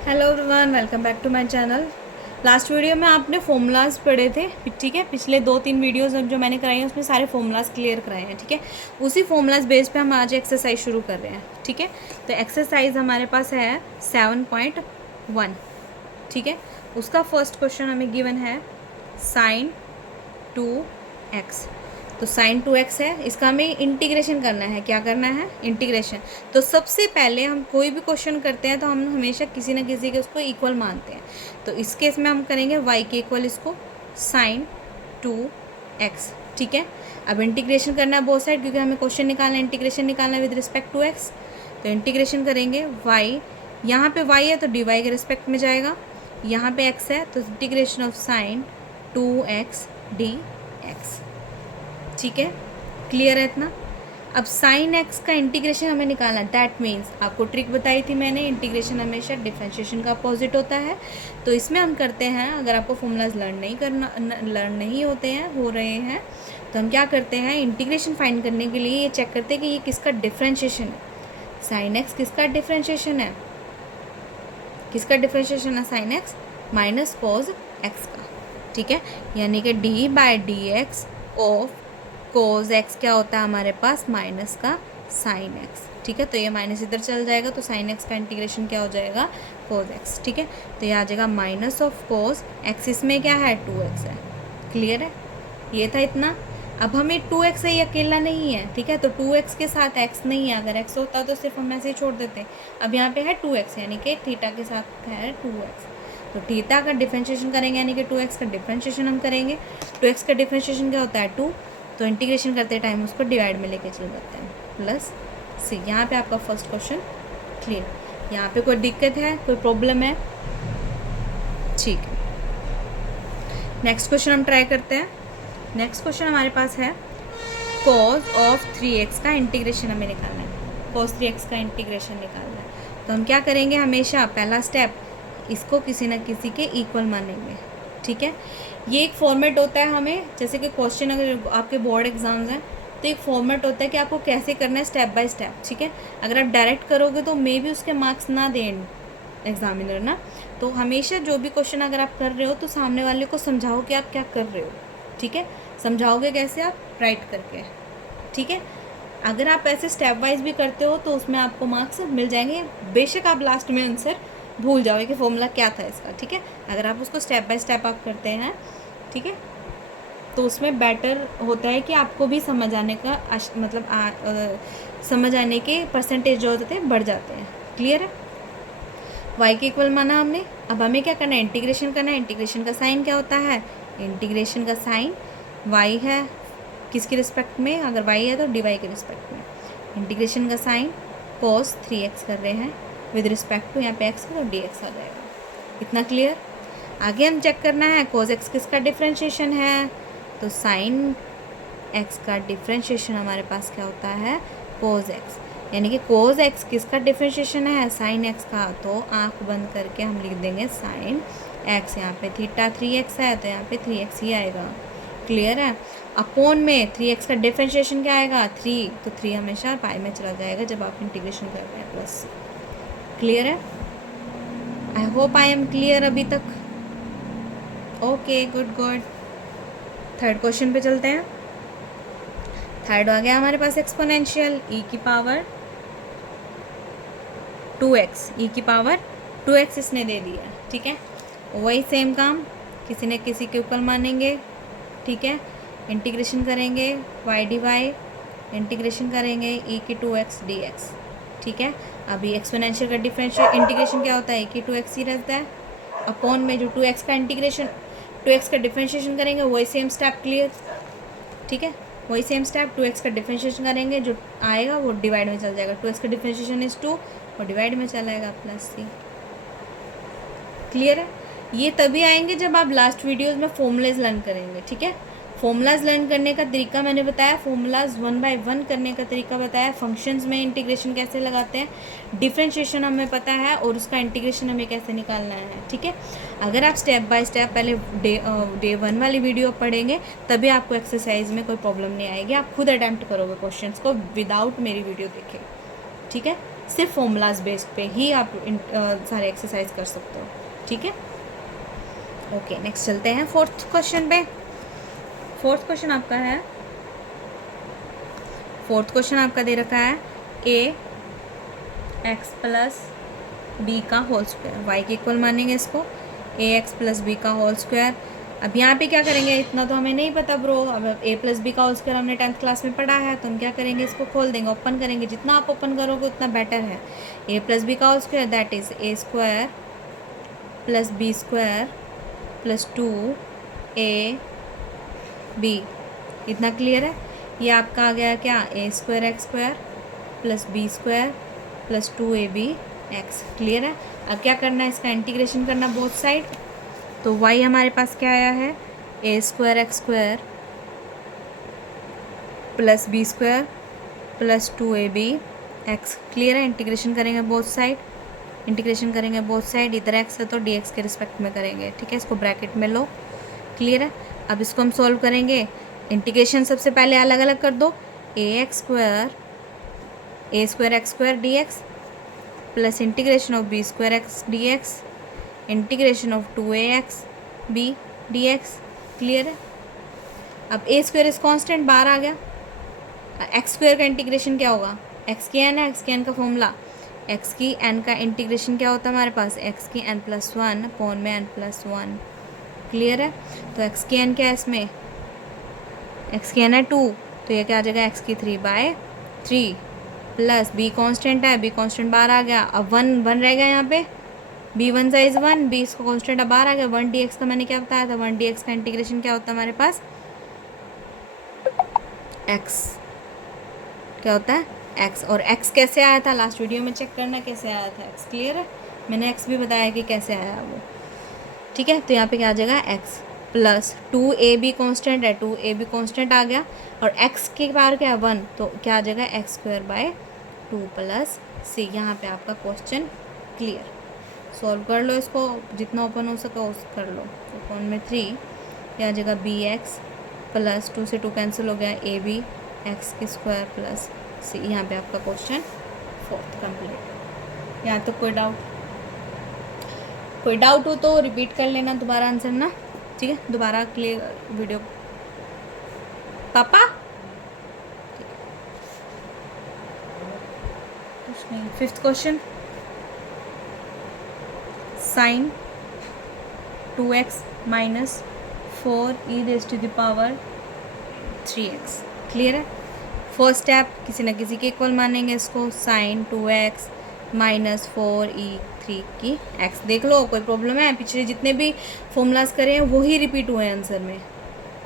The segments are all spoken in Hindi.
Hello everyone, welcome back to my channel. Last video में आपने फॉर्मूलाज पढ़े थे, ठीक है। पिछले 2-3 वीडियोस जो मैंने कराई हैं उसमें सारे फॉर्मूलाज क्लियर कराए हैं, ठीक है। उसी फॉर्मूलाज बेस पे हम आज एक्सरसाइज शुरू कर रहे हैं, ठीक है। तो एक्सरसाइज हमारे पास है 7.1, ठीक है। उसका फर्स्ट क्वेश्चन हमें गिवन है साइन 2x। तो साइन 2x है, इसका हमें इंटीग्रेशन करना है। क्या करना है? इंटीग्रेशन। तो सबसे पहले हम कोई भी क्वेश्चन करते हैं तो हम हमेशा किसी न किसी के उसको इक्वल मानते हैं। तो इस केस में हम करेंगे y के इक्वल इसको साइन 2x, ठीक है। अब इंटीग्रेशन करना है बोथ साइड, क्योंकि हमें क्वेश्चन निकालना है, इंटीग्रेशन निकालना है विद रिस्पेक्ट टू x। तो इंटीग्रेशन करेंगे y, यहाँ पे y है तो dy के रिस्पेक्ट में जाएगा, यहाँ पे x है तो integration of sine 2x dx, ठीक है। क्लियर है इतना? अब साइन एक्स का इंटीग्रेशन हमें निकालना है। दैट मीन्स आपको ट्रिक बताई थी मैंने, इंटीग्रेशन हमेशा डिफरेंशिएशन का अपोजिट होता है। तो इसमें हम करते हैं, अगर आपको फॉर्मूलाज लर्न नहीं होते हैं, हो रहे हैं, तो हम क्या करते हैं, इंटीग्रेशन फाइंड करने के लिए ये चेक करते हैं कि ये किसका डिफरेंशिएशन है। साइन एक्स किसका डिफरेंशिएशन है? किसका डिफरेंशिएशन है? Sine x minus cos x का, ठीक है। यानी कि d by d x of cos x क्या होता है हमारे पास? माइनस का साइन एक्स, ठीक है। तो ये माइनस इधर चल जाएगा तो साइन एक्स का इंटीग्रेशन क्या हो जाएगा? कोज एक्स, ठीक है। तो ये आ जाएगा माइनस ऑफ कोज एक्स, इसमें क्या है? 2x है। क्लियर है? ये था इतना। अब हमें 2x है, ये अकेला नहीं है, ठीक है। तो 2x के साथ x नहीं है, अगर x होता तो सिर्फ हम ऐसे ही छोड़ देते। अब यहाँ पे है 2x, यानी कि थीटा के साथ है 2x। तो थीटा का डिफरेंशिएशन करेंगे, यानी कि 2x का डिफरेंशिएशन हम करेंगे। 2x का डिफरेंशिएशन क्या होता है? 2। तो इंटीग्रेशन करते टाइम उसको डिवाइड में लेके चल जाते हैं, प्लस सी। यहाँ पे आपका फर्स्ट क्वेश्चन क्लियर। यहाँ पे कोई दिक्कत है, कोई प्रॉब्लम है? ठीक है। नेक्स्ट क्वेश्चन हम ट्राई करते हैं। नेक्स्ट क्वेश्चन हमारे पास है कॉज ऑफ 3x का इंटीग्रेशन हमें निकालना है। कॉज 3x का इंटीग्रेशन निकालना है। तो हम क्या करेंगे, हमेशा पहला स्टेप, इसको किसी न किसी के इक्वल मानेंगे, ठीक है। ये एक फॉर्मेट होता है हमें, जैसे कि क्वेश्चन अगर आपके बोर्ड एग्जाम्स हैं तो एक फॉर्मेट होता है कि आपको कैसे करना है, स्टेप बाय स्टेप, ठीक है। अगर आप डायरेक्ट करोगे तो मे भी उसके मार्क्स ना दें एग्जामिनर ना। तो हमेशा जो भी क्वेश्चन अगर आप कर रहे हो तो सामने वाले को समझाओ कि आप क्या कर रहे हो, ठीक है। समझाओगे कैसे? आप राइट करके, ठीक है। अगर आप ऐसे स्टेप वाइज भी करते हो तो उसमें आपको मार्क्स मिल जाएंगे। बेशक आप लास्ट में आंसर भूल जाओगे कि फॉर्मूला क्या था इसका, ठीक है। अगर आप उसको स्टेप बाय स्टेप आप करते हैं, ठीक है, तो उसमें बेटर होता है कि आपको भी समझ आने का समझ आने के परसेंटेज जो होते हैं बढ़ जाते हैं। क्लियर है? y के इक्वल माना हमने। अब हमें क्या करना है? इंटीग्रेशन करना है। इंटीग्रेशन का साइन क्या होता है? इंटीग्रेशन का साइन y है, किसके रिस्पेक्ट में? अगर y है तो dy के रिस्पेक्ट में। इंटीग्रेशन का साइन cos 3x कर रहे हैं विद रिस्पेक्ट टू, यहाँ पे x है तो dx आ जाएगा। इतना क्लियर? आगे हम चेक करना है cos x किसका डिफरेंशिएशन है। तो साइन x का डिफरेंशिएशन हमारे पास क्या होता है? cos x, यानी कि cos x किसका डिफरेंशिएशन है? साइन x का। तो आंख बंद करके हम लिख देंगे साइन x। यहाँ पे थीटा 3x है तो यहाँ पे 3x ही आएगा। क्लियर है? अपॉन में 3x का डिफरेंशिएशन क्या आएगा? 3। तो 3 हमेशा पाई में चला जाएगा जब आप इंटीग्रेशन कर रहे हैं, प्लस। क्लियर है? I hope I am clear अभी तक। Okay, good good. Third question पे चलते हैं। थर्ड आ गया हमारे पास एक्सपोनेंशियल e की पावर 2x। e की पावर 2x इसने दे दिया, ठीक है। वही सेम काम किसी न किसी के ऊपर मानेंगे, ठीक है। इंटीग्रेशन करेंगे y dy, इंटीग्रेशन करेंगे e की 2x dx, ठीक है। अभी एक्सपोनेंशियल का डिफरेंशियल इंटीग्रेशन क्या होता है? e की 2x ही रहता है। अपॉन में जो 2x का इंटीग्रेशन 2x का डिफरेंशिएशन करेंगे, वही सेम स्टेप। क्लियर? ठीक है, वही सेम स्टेप 2x का डिफरेंशिएशन करेंगे, जो आएगा वो डिवाइड में चल जाएगा। 2x का डिफरेंशिएशन इज 2 और डिवाइड में चला आएगा प्लस सी। क्लियर है? ये तभी आएंगे जब आप लास्ट वीडियोस में फॉर्मूलाज लर्न करेंगे, ठीक है। फॉर्मूलाज लर्न करने का तरीका मैंने बताया, फॉर्मूलाज 1 बाय 1 करने का तरीका बताया, फंक्शंस में इंटीग्रेशन कैसे लगाते हैं, डिफरेंशिएशन हमें पता है और उसका इंटीग्रेशन हमें कैसे निकालना है, ठीक है। अगर आप स्टेप बाय स्टेप पहले डे 1 वाली वीडियो पढ़ेंगे तभी आपको एक्सरसाइज में कोई प्रॉब्लम नहीं आएगी। आप खुद अटैम्प्ट करोगे क्वेश्चंस को विदाउट मेरी वीडियो देखे, ठीक है। सिर्फ फॉर्मूलाज बेस्ड पे ही आप सारे एक्सरसाइज कर सकते हो, ठीक है। ओके, नेक्स्ट चलते हैं फोर्थ क्वेश्चन पे। फोर्थ क्वेश्चन आपका दे रखा है ए एक्स प्लस बी का होल स्क्वायर, वाई के इक्वल मानेंगे इसको, ए एक्स प्लस बी का होल स्क्वायर। अब यहाँ पे क्या करेंगे, इतना तो हमें नहीं पता ब्रो। अब ए प्लस बी का होल स्क्वायर हमने 10th क्लास में पढ़ा है, तो हम क्या करेंगे, इसको खोल देंगे, ओपन करेंगे। जितना आप ओपन करोगे उतना बेटर है। ए प्लस बी का whole square that is A square plus B square plus 2 AB। इतना क्लियर है। ये आपका आ गया क्या, A square x square plus B square plus 2AB x. Clear है। अब क्या करना है, इसका इंटीग्रेशन करना बोथ साइड। तो y हमारे पास क्या आया है, a square x square plus B square plus 2AB x. Clear है। इंटीग्रेशन करेंगे बोथ साइड, इधर x है तो dx के रिस्पेक्ट में करेंगे, ठीक है। इसको ब्रैकेट में लो। क्लियर है। अब इसको हम सॉल्व करेंगे। इंटीग्रेशन सबसे पहले अलग अलग कर दो, a square x square d x plus integration of b square x d x integration of 2ax b dx। Clear है। अब ए स्क्वायर इज कॉन्स्टेंट, बाहर आ गया। एक्स स्क्वायर का इंटीग्रेशन क्या होगा, एक्स की एन है, एक्स की एन का फॉर्मूला, एक्स की एन का इंटीग्रेशन क्या होता है हमारे पास, एक्स की एन प्लस 1 अपॉन में एन प्लस 1। क्लियर है। तो एक्स की एन क्या है इसमें, एक्स की एन है 2, तो ये क्या आ जाएगा, एक्स की 3/3 प्लस बी कॉन्स्टेंट है, बी कॉन्स्टेंट बाहर आ गया। अब 1 रह गया यहाँ पे, बी 1 साइज 1, बी इसका कॉन्स्टेंट अब बाहर आ गया। 1 dx का मैंने क्या बताया था, 1 dx का इंटीग्रेशन क्या होता है हमारे पास, x क्या होता है, x। और x कैसे आया था, लास्ट वीडियो में चेक करना कैसे आया था x। क्लियर है। मैंने x भी बताया कि कैसे आया वो, ठीक है। तो यहाँ पे क्या आ जाएगा, x प्लस 2ab कॉन्स्टेंट है, 2ab कॉन्स्टेंट आ गया, और x के बाहर क्या है 1, तो क्या आ जाएगा x² प्लस c। यहाँ पे आपका क्वेश्चन क्लियर। सॉल्व कर लो इसको, जितना ओपन हो सका उस कर लो। ओपन में 3, यह आ जाएगा bx प्लस 2 से 2 कैंसिल हो गया, ab एक्स की स्क्वायर प्लस c। यहाँ पे आपका क्वेश्चन फोर्थ कंप्लीट। यहाँ तो कोई डाउट हो तो रिपीट कर लेना दोबारा आंसर ना, ठीक है। दोबारा क्लियर वीडियो पापा। कुछ नहीं। Fifth question, sine 2x minus 4e raise to the power 3x। Clear है। फर्स्ट स्टेप किसी न किसी के इक्वल मानेंगे इसको, साइन 2x माइनस 4e3 की x। देख लो कोई प्रॉब्लम है, पिछले जितने भी फॉर्मूलाज करे हैं वही रिपीट हुए हैं आंसर में,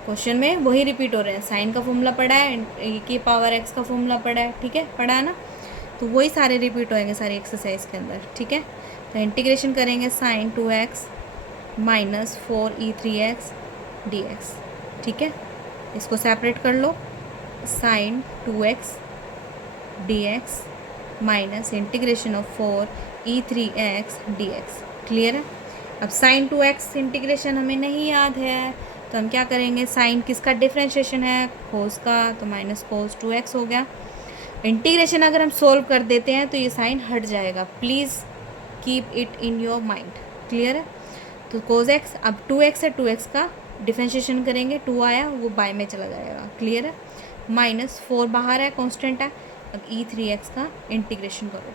क्वेश्चन में वही रिपीट हो रहे हैं। साइन का फॉर्मूला पढ़ा है, e की पावर x का फॉर्मूला पढ़ा है, ठीक है, पढ़ा है ना, तो वही सारे रिपीट होएंगे सारी एक्सरसाइज के अंदर, ठीक है। तो इंटीग्रेशन करेंगे sign 2x minus 4e3x dx, ठीक है। इसको सेपरेट कर लो, sine 2x dx minus integration of 4e3x dx। Clear है। अब साइन 2x इंटीग्रेशन हमें नहीं याद है, तो हम क्या करेंगे, साइन किसका डिफ्रेंशिएशन है, कोस का, तो माइनस कोस 2x हो गया। इंटीग्रेशन अगर हम सोल्व कर देते हैं तो ये साइन हट जाएगा, please keep it in your mind. Clear है। तो कोस x, अब 2x है, 2x का डिफ्रेंशिएशन करेंगे, 2 आया वो बाय में चला जाएगा। क्लियर है। माइनस 4 बाहर है, कांस्टेंट है। अब e3x का इंटीग्रेशन करो,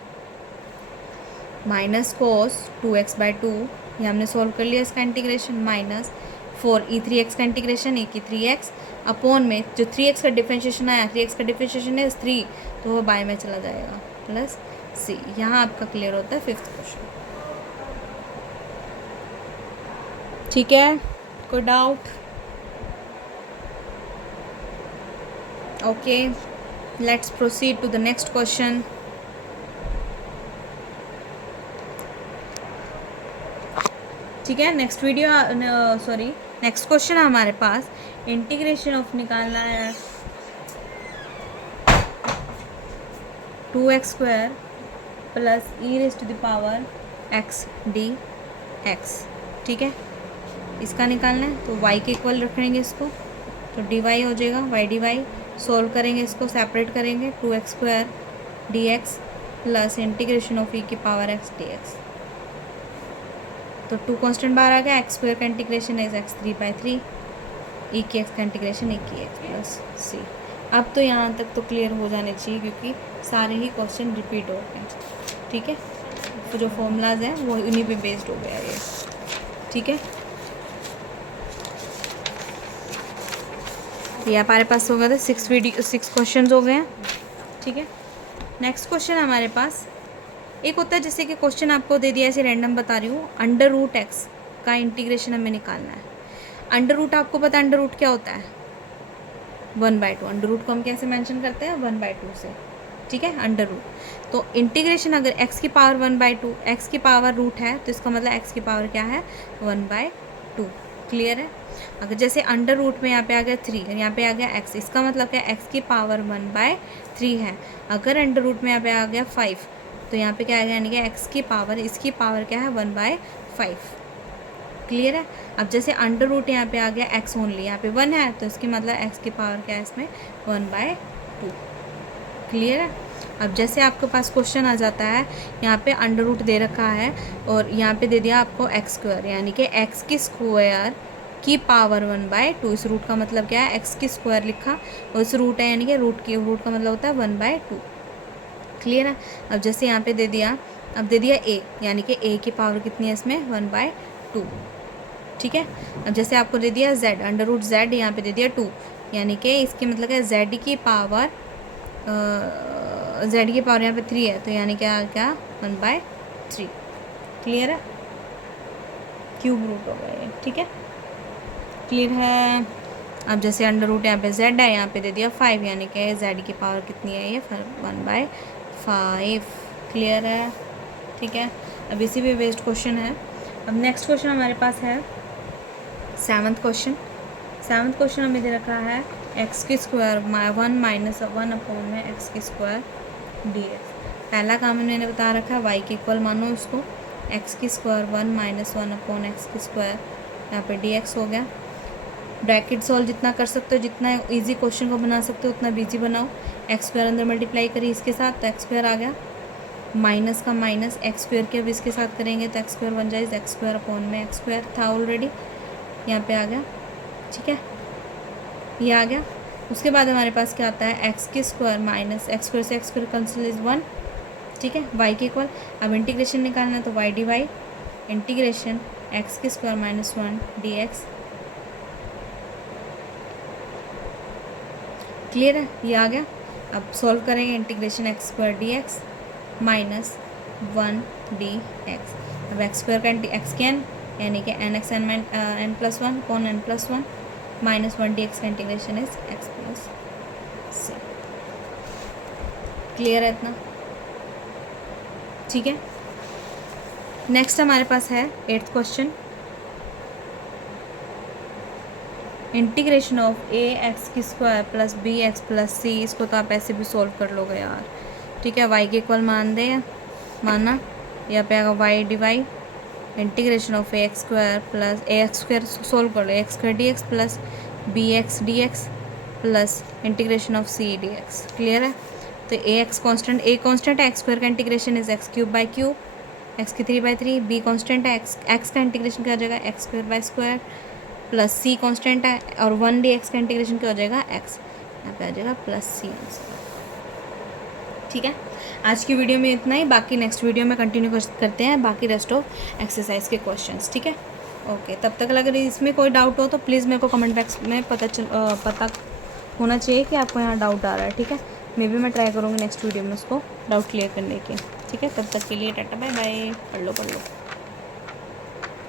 माइनस कोस 2x/2, ये हमने सॉल्व कर लिया इसका इंटीग्रेशन, माइनस 4e3x का इंटीग्रेशन, e की 3x अपॉन में जो 3x का डिफ्रेंशिएशन आया, 3x का डिफ्रेंशिएशन है 3, तो वो बाय में चला जाएगा, प्लस c। यहाँ आपका क्लियर होता है फिफ्थ क्वेश्चन, ठीक है। कोई doubt? Okay, let's proceed to the next question. ठीक है, नेक्स्ट नेक्स्ट क्वेश्चन है हमारे पास, इंटीग्रेशन ऑफ निकालना है 2x² plus e raise to the power x dx, ठीक है। इसका निकालना है तो y के इक्वल रखेंगे इसको, तो dy हो जाएगा, y dy। सोल्व करेंगे, इसको सेपरेट करेंगे, 2x² dx plus integration of e की पावर एक्स डी एक्स। तो 2 कांस्टेंट बाहर आ गया, एक्स स्क्वायर का इंटीग्रेशन इज x3/3, ई की एक्स का इंटीग्रेशन ई की एक्स प्लस सी। अब तो यहाँ तक तो क्लियर हो जाने चाहिए क्योंकि सारे ही क्वेश्चन रिपीट हो गए। ठीक है, तो जो फॉर्मूलाज हैं वो उन्हीं पे बेस्ड हो गया ये। ठीक है, ये हमारे पास हो गए थे 6 क्वेश्चन हो गए हैं। ठीक है, नेक्स्ट क्वेश्चन हमारे पास एक होता है, जैसे कि क्वेश्चन आपको दे दिया, ऐसे रैंडम बता रही हूँ, अंडर रूट एक्स का इंटीग्रेशन हमें निकालना है। अंडर रूट आपको पता है अंडर रूट क्या होता है, 1/2। अंडर रूट को हम कैसे मेंशन करते हैं, 1/2 से। ठीक है, अंडर रूट। तो इंटीग्रेशन अगर x की पावर 1/2, x की पावर रूट है तो इसका मतलब x की पावर क्या है, 1/2। क्लियर है। अगर जैसे अंडर रूट में यहाँ पे आ गया 3, यहाँ पे आ गया x, इसका मतलब क्या, x की पावर 1/3 है। अगर अंडर रूट में यहाँ पे आ गया 5, तो यहाँ पे क्या आ गया, यानी कि x की पावर, इसकी पावर क्या है, 1/5। क्लियर है। अब जैसे अंडर रूट यहाँ पे आ गया x ओनली, यहाँ पे 1 है, तो इसकी मतलब x की पावर क्या है इसमें, 1/2। क्लियर है। अब जैसे आपके पास क्वेश्चन आ जाता है, यहाँ पे अंडर रूट दे रखा है और यहाँ पे दे दिया आपको एक्स स्क्वायर, यानी कि एक्स की स्क्वायर की पावर 1/2। इस रूट का मतलब क्या है, एक्स की स्क्वायर लिखा और इस रूट है, यानी कि रूट का मतलब होता है 1/2। क्लियर है। अब जैसे यहाँ पे दे दिया, अब दे दिया a, यानी कि a की पावर कितनी है इसमें, 1/2। ठीक है। अब जैसे आपको दे दिया z, अंडर रूट z, यहाँ पे दे दिया 2, यानी कि इसकी मतलब है z की पावर यहाँ पे 3 है, तो यानी क्या 1/3। क्लियर है, क्यूब रूट हो गया ये। ठीक है, क्लियर है। अब जैसे अंडर रूट यहाँ पे z है, यहाँ पे दे दिया 5, यानी कि z की पावर कितनी है ये, 1/5। क्लियर है। ठीक है, अब इसी पे बेस्ड क्वेश्चन है। अब नेक्स्ट क्वेश्चन हमारे पास है 7th क्वेश्चन। 7th क्वेश्चन हमें दे रखा है एक्स की स्क्वायर 1 - 1 में एक्स की स्क्वायर dx। पहला काम मैंने बता रखा है y के इक्वल मानो उसको, एक्स की स्क्वायर 1 - 1 एक्स की स्क्वायर, यहाँ पे dx हो गया। ब्रैकेट सॉल्व जितना कर सकते हो, जितना इजी क्वेश्चन को बना सकते हो उतना बिजी बनाओ। एक्स स्क्वायर अंदर मल्टीप्लाई करी इसके साथ तो एक्स स्क्वायर आ गया, माइनस का माइनस, एक्स स्क्वायर के अब इसके साथ करेंगे तो एक्स स्क्वायर बन जाए, एक्स स्क्वायर अपॉन में एक्स स्क्वायर था ऑलरेडी, यहाँ पे आ गया। ठीक है, ये आ गया। उसके बाद हमारे पास क्या आता है, एक्स की स्क्वायर माइनस एक्स स्क्वायर से एक्स स्क्वायर कैंसिल इज 1। ठीक है, वाई के इक्वल। अब इंटीग्रेशन निकालना है तो वाई dy इंटीग्रेशन एक्स की स्क्वायर -1 dx। क्लियर है, ये आ गया। अब सॉल्व करेंगे, integration x square dx -1 dx। अब एक्स स्क्वायर का एक्स के एन, यानी कि nx n+1 कौन n+1 -1 dx का integration is x plus c. Clear है इतना। ठीक है, नेक्स्ट हमारे पास है 8th question, integration of a x की square plus b x plus c। इसको तो आप ऐसे भी सॉल्व कर लोगे यार। ठीक है, y के इक्वल माना, यहाँ पे आएगा y dy integration of a x square plus a x square solve कर लो, x square d x plus b x d x plus integration of c d x. Clear है। तो a x constant, a constant है, एक्स स्क्वायर का इंटीग्रेशन इज x³ एक्स की 3/3, बी कॉन्स्टेंट है, एक्स का इंटीग्रेशन क्या हो जाएगा x² प्लस सी कॉन्स्टेंट है और 1 dx का इंटीग्रेशन क्या हो जाएगा x, यहाँ पे आ जाएगा प्लस सी आंसर। ठीक है, आज की वीडियो में इतना ही, बाकी नेक्स्ट वीडियो में कंटिन्यू करते हैं बाकी रेस्ट ऑफ एक्सरसाइज के क्वेश्चंस। ठीक है, ओके। तब तक अगर इसमें कोई डाउट हो तो प्लीज़ मेरे को कमेंट बॉक्स में पता होना चाहिए कि आपको यहाँ डाउट आ रहा है। ठीक है, मे भी मैं ट्राई करूँगी नेक्स्ट वीडियो में उसको डाउट क्लियर करने की। ठीक है, तब तक के लिए टाटा बाय बाय। पढ़ लो।